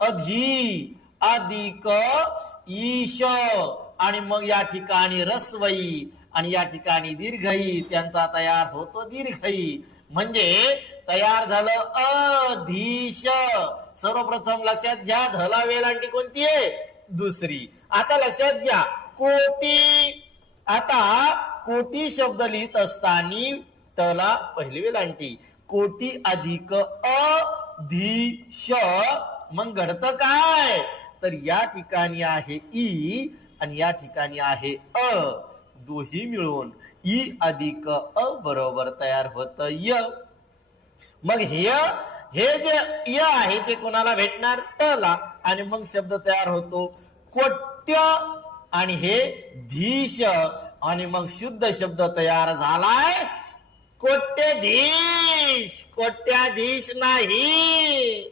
अधी अधिक ईश. आणि मग या ठिकाणी रस्वई आणि या ठिकाणी दीर्घई. त्यांचा तयार होतो दीर्घई. म्हणजे तयार झालं अधीश. सर्वप्रथम लक्षात घ्या धला वेलांटी कोणती आहे? दुसरी. आता लक्षात घ्या कोटी. आता कोटी शब्द लिहित असताना टला पहिली वेलांटी. कोटी अधिक अ. धीश मग घडतं काय? तर या ठिकाणी आहे ई आणि या ठिकाणी आहे अ. दोही मिळून ई अधिक अ बरोबर तयार होत य. मग हे हे जे य आहे ते कोणाला भेटणार? टला आणि मग शब्द तयार होतो कोट्य आणि हे धीश. आणि मग शुद्ध शब्द तयार झालाय कोट्यधीश कोट्याधीश नाही.